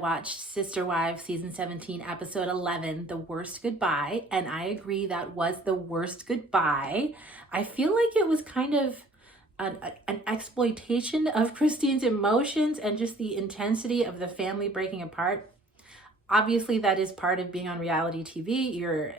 watched Sister Wives season 17, episode 11, The Worst Goodbye, and I agree that was the worst goodbye. I feel like it was kind of an exploitation of Christine's emotions and just the intensity of the family breaking apart. Obviously, that is part of being on reality TV. Your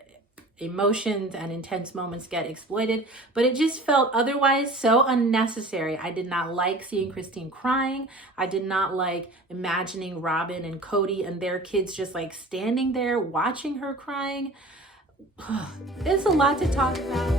emotions and intense moments get exploited, but it just felt otherwise so unnecessary. I did not like seeing Christine crying. I did not like imagining Robin and Cody and their kids just like standing there watching her crying. There's a lot to talk about.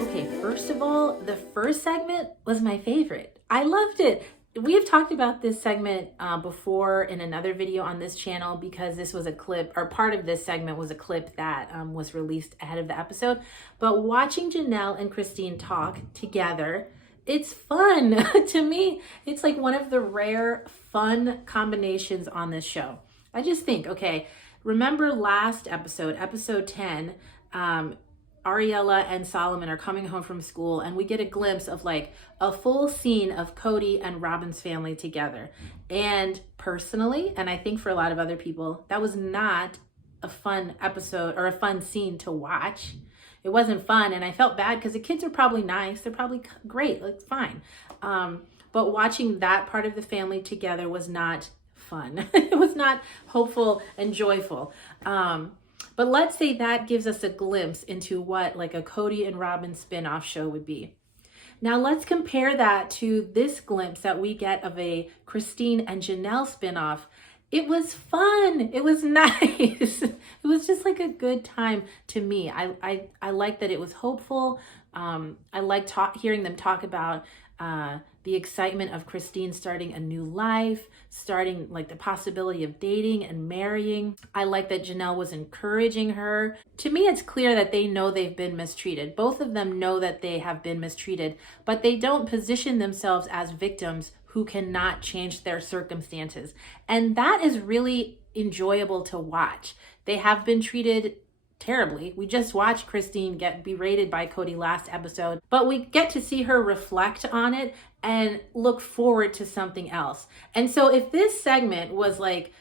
Okay, first of all, the first segment was my favorite. I loved it. We have talked about this segment before in another video on this channel because this was a clip, or part of this segment was a clip that was released ahead of the episode. But watching Janelle and Christine talk together, it's fun. To me, it's like one of the rare fun combinations on this show. I just think, okay, remember last episode, episode 10, Ariella and Solomon are coming home from school and we get a glimpse of like a full scene of Cody and Robin's family together. And personally, and I think for a lot of other people, that was not a fun episode or a fun scene to watch. It wasn't fun, and I felt bad because the kids are probably nice. They're probably great. It's fine. But watching that part of the family together was not fun. It was not hopeful and joyful. But let's say that gives us a glimpse into what like a Cody and Robin spin-off show would be. Now let's compare that to this glimpse that we get of a Christine and Janelle spin-off. It was fun. It was nice. It was just like a good time to me. I like that it was hopeful. I like hearing them talk about the excitement of Christine starting a new life, starting like the possibility of dating and marrying. I like that Janelle was encouraging her. To me, it's clear that they know they've been mistreated. Both of them know that they have been mistreated, but they don't position themselves as victims who cannot change their circumstances. And that is really enjoyable to watch. They have been treated terribly. We just watched Christine get berated by Cody last episode, but we get to see her reflect on it and look forward to something else. And so if this segment was like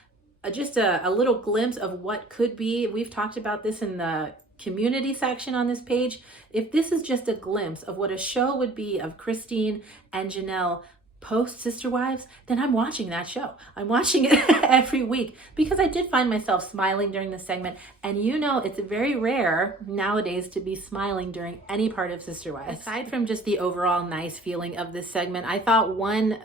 just a little glimpse of what could be, we've talked about this in the community section on this page. If this is just a glimpse of what a show would be of Christine and Janelle post Sister Wives, then I'm watching that show. I'm watching it every week because I did find myself smiling during this segment. And you know, it's very rare nowadays to be smiling during any part of Sister Wives. Aside from just the overall nice feeling of this segment, I thought one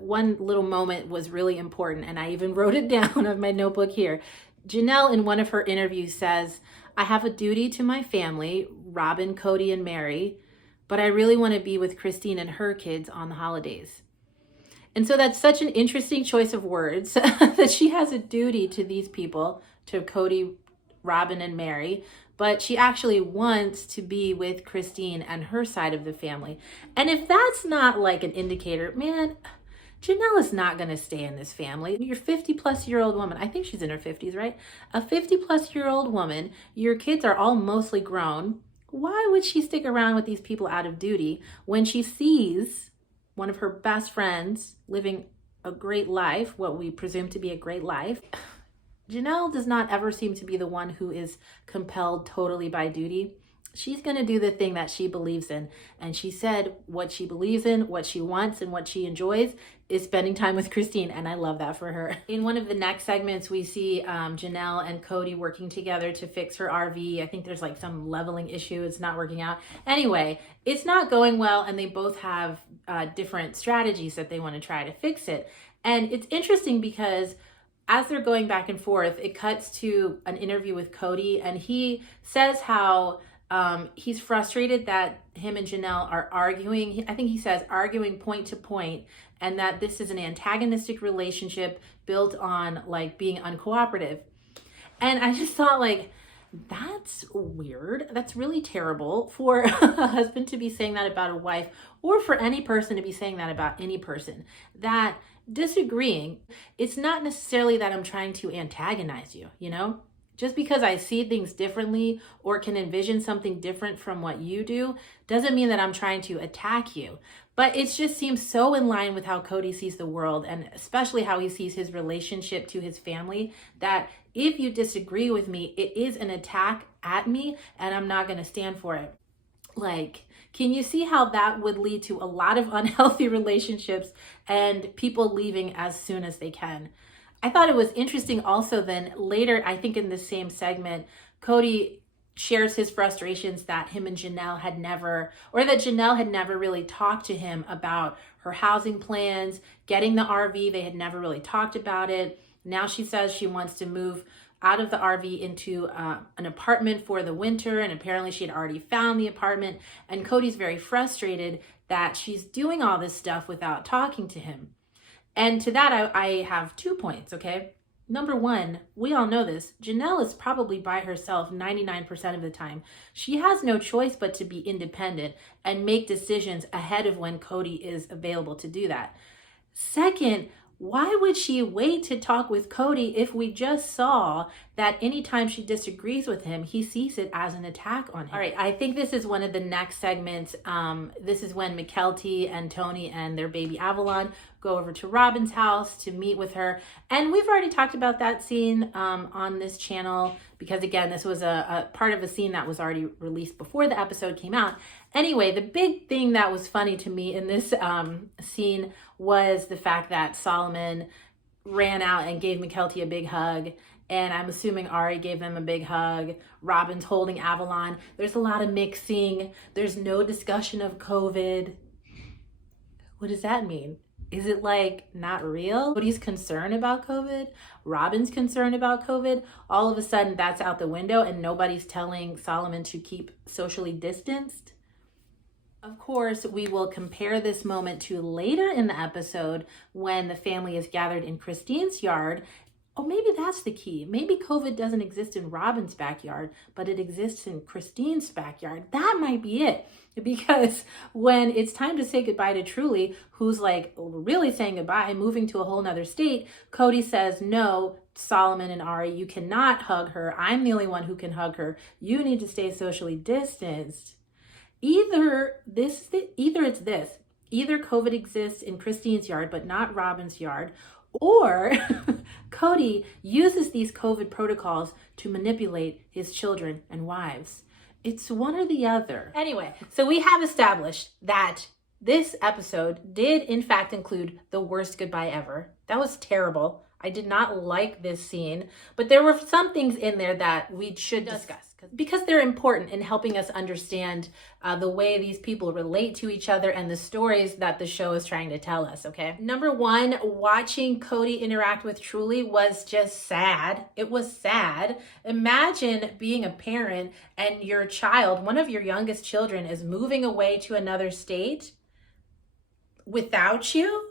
little moment was really important, and I even wrote it down on my notebook here. Janelle, in one of her interviews, says, "I have a duty to my family, Robin, Cody, and Mary, but I really want to be with Christine and her kids on the holidays." And so that's such an interesting choice of words that she has a duty to these people, to Cody, Robin, and Mary, but she actually wants to be with Christine and her side of the family. And if that's not like an indicator, man, Janelle is not going to stay in this family. You're a 50-plus-year-old woman. I think she's in her 50s, right? A 50-plus-year-old woman. Your kids are all mostly grown. Why would she stick around with these people out of duty when she sees one of her best friends living a great life, what we presume to be a great life? Janelle does not ever seem to be the one who is compelled totally by duty. She's going to do the thing that she believes in. And she said what she believes in, what she wants, and what she enjoys is spending time with Christine. And I love that for her. In one of the next segments, we see Janelle and Cody working together to fix her RV. I think there's like some leveling issue. It's not working out. Anyway, it's not going well. And they both have different strategies that they want to try to fix it. And it's interesting because as they're going back and forth, it cuts to an interview with Cody. And he says how he's frustrated that him and Janelle are arguing. I think he says arguing point to point, and that this is an antagonistic relationship built on like being uncooperative. And I just thought, like, that's weird. That's really terrible for a husband to be saying that about a wife, or for any person to be saying that about any person. That disagreeing, it's not necessarily that I'm trying to antagonize you, you know? Just because I see things differently or can envision something different from what you do doesn't mean that I'm trying to attack you. But it just seems so in line with how Cody sees the world, and especially how he sees his relationship to his family, that if you disagree with me, it is an attack at me, and I'm not going to stand for it. Like, can you see how that would lead to a lot of unhealthy relationships and people leaving as soon as they can? I thought it was interesting also then later, I think in the same segment, Cody shares his frustrations that him and Janelle had never, or that Janelle had never really talked to him about her housing plans, getting the RV. They had never really talked about it. Now she says she wants to move out of the RV into an apartment for the winter, and apparently she had already found the apartment, and Cody's very frustrated that she's doing all this stuff without talking to him. And to that, I have 2 points, okay? Number one, we all know this. Janelle is probably by herself 99% of the time. She has no choice but to be independent and make decisions ahead of when Cody is available to do that. Second, why would she wait to talk with Cody if we just saw that anytime she disagrees with him, he sees it as an attack on him? All right, I think this is one of the next segments. This is when Mykelti and Tony and their baby Avalon go over to Robin's house to meet with her. And we've already talked about that scene on this channel because, again, this was a part of a scene that was already released before the episode came out. Anyway, the big thing that was funny to me in this scene was the fact that Solomon ran out and gave Mykelti a big hug. And I'm assuming Ari gave them a big hug. Robin's holding Avalon. There's a lot of mixing. There's no discussion of COVID. What does that mean? Is it like not real? Cody's concerned about COVID. Robin's concerned about COVID. All of a sudden that's out the window and nobody's telling Solomon to keep socially distanced. Of course, we will compare this moment to later in the episode when the family is gathered in Christine's yard. Oh, maybe that's the key. Maybe COVID doesn't exist in Robin's backyard, but it exists in Christine's backyard. That might be it. Because when it's time to say goodbye to Truly, who's like really saying goodbye, moving to a whole nother state, Cody says, no, Solomon and Ari, you cannot hug her. I'm the only one who can hug her. You need to stay socially distanced. Either COVID exists in Christine's yard, but not Robin's yard, or Cody uses these COVID protocols to manipulate his children and wives. It's one or the other. Anyway, so we have established that this episode did in fact include the worst goodbye ever. That was terrible. I did not like this scene, but there were some things in there that we should discuss because they're important in helping us understand the way these people relate to each other and the stories that the show is trying to tell us, okay? Number one, watching Cody interact with Truly was just sad. It was sad. Imagine being a parent and your child, one of your youngest children, is moving away to another state without you.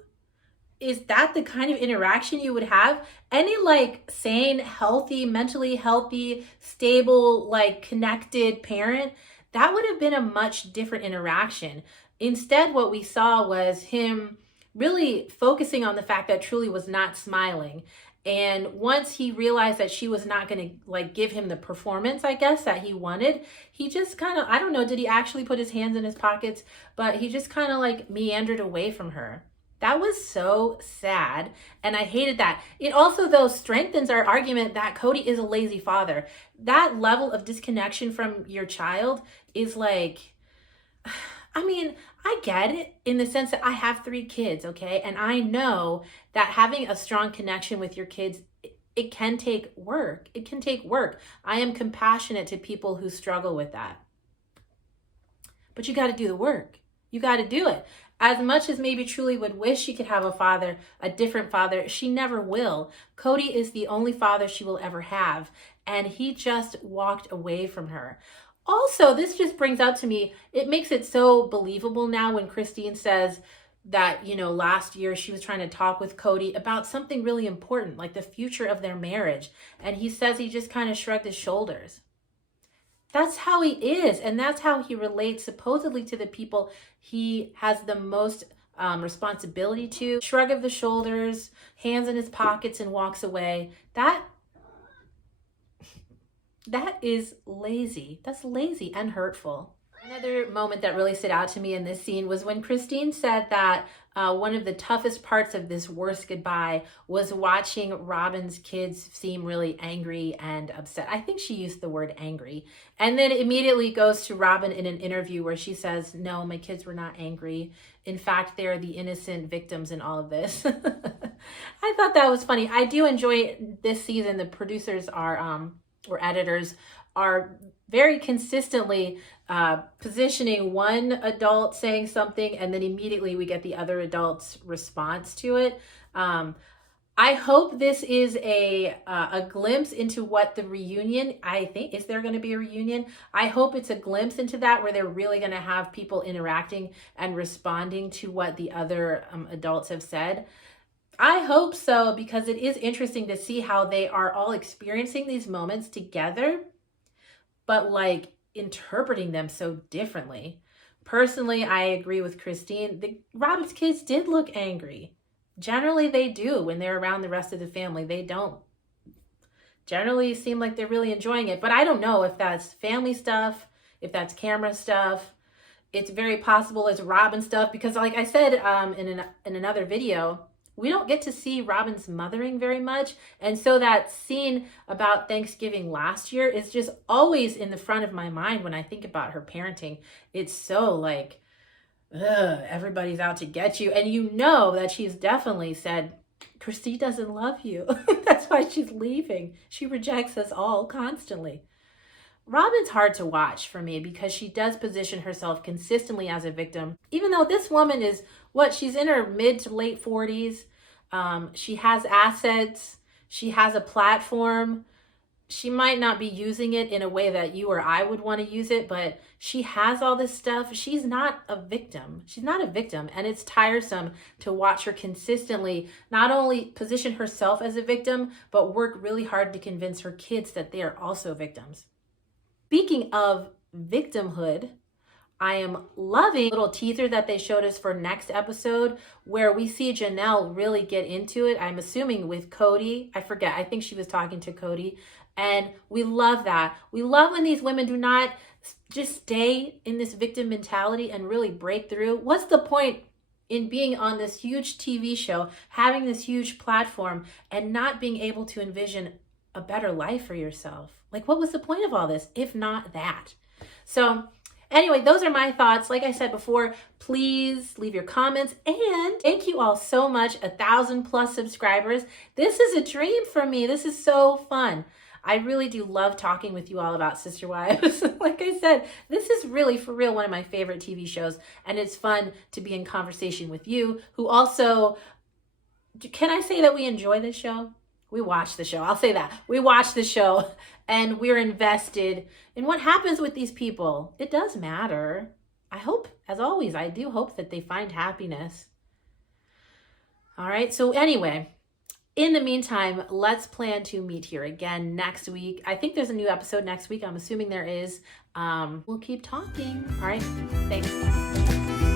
Is that the kind of interaction you would have? Any like sane, healthy, mentally healthy, stable, like connected parent, that would have been a much different interaction. Instead, what we saw was him really focusing on the fact that Truly was not smiling. And once he realized that she was not going to like give him the performance, I guess, that he wanted, he just kind of, I don't know, did he actually put his hands in his pockets? But he just kind of like meandered away from her. That was so sad, and I hated that. It also, though, strengthens our argument that Cody is a lazy father. That level of disconnection from your child is like, I mean, I get it in the sense that I have 3 kids, okay? And I know that having a strong connection with your kids, it can take work. It can take work. I am compassionate to people who struggle with that. But you got to do the work. You got to do it. As much as maybe Truly would wish she could have a father, a different father, she never will. Cody is the only father she will ever have, and he just walked away from her. Also, this just brings out to me, it makes it so believable now when Christine says that, you know, last year she was trying to talk with Cody about something really important, like the future of their marriage. And he says he just kind of shrugged his shoulders. That's how he is, and that's how he relates supposedly to the people he has the most responsibility to. Shrug of the shoulders, hands in his pockets, and walks away. That is lazy. That's lazy and hurtful. Another moment that really stood out to me in this scene was when Christine said that one of the toughest parts of this worst goodbye was watching Robin's kids seem really angry and upset. I think she used the word angry. And then immediately goes to Robin in an interview where she says, no, my kids were not angry. In fact, they're the innocent victims in all of this. I thought that was funny. I do enjoy this season. The producers are, or editors are very consistently positioning one adult saying something, and then immediately we get the other adult's response to it. I hope this is a glimpse into what the reunion, I think, is there going to be a reunion? I hope it's a glimpse into that where they're really going to have people interacting and responding to what the other adults have said. I hope so, because it is interesting to see how they are all experiencing these moments together, but like interpreting them so differently. Personally, I agree with Christine. Robin's kids did look angry. Generally, they do when they're around the rest of the family. They don't generally seem like they're really enjoying it. But I don't know if that's family stuff, if that's camera stuff. It's very possible it's Robin stuff, because like I said in another video, we don't get to see Robin's mothering very much. And so that scene about Thanksgiving last year is just always in the front of my mind when I think about her parenting. It's so like, ugh, everybody's out to get you. And you know that she's definitely said, Christine doesn't love you. That's why she's leaving. She rejects us all constantly. Robin's hard to watch for me because she does position herself consistently as a victim. Even though this woman is, she's in her mid to late 40s. She has assets. She has a platform. She might not be using it in a way that you or I would want to use it, but she has all this stuff. She's not a victim. She's not a victim. And it's tiresome to watch her consistently not only position herself as a victim, but work really hard to convince her kids that they are also victims. Speaking of victimhood, I am loving a little teaser that they showed us for next episode where we see Janelle really get into it. I'm assuming with Cody. I forget. I think she was talking to Cody. And we love that. We love when these women do not just stay in this victim mentality and really break through. What's the point in being on this huge TV show, having this huge platform, and not being able to envision a better life for yourself? Like, what was the point of all this, if not that? So anyway, those are my thoughts. Like I said before, please leave your comments, and thank you all so much. 1,000+ subscribers. This is a dream for me. This is so fun. I really do love talking with you all about Sister Wives. Like I said, this is really, for real, one of my favorite TV shows, and it's fun to be in conversation with you who also, can I say that we enjoy this show? We watch the show. I'll say that. We watch the show and we're invested in what happens with these people. It does matter. I hope, as always, I do hope that they find happiness. All right. So anyway, in the meantime, let's plan to meet here again next week. I think there's a new episode next week. I'm assuming there is. We'll keep talking. All right. Thanks.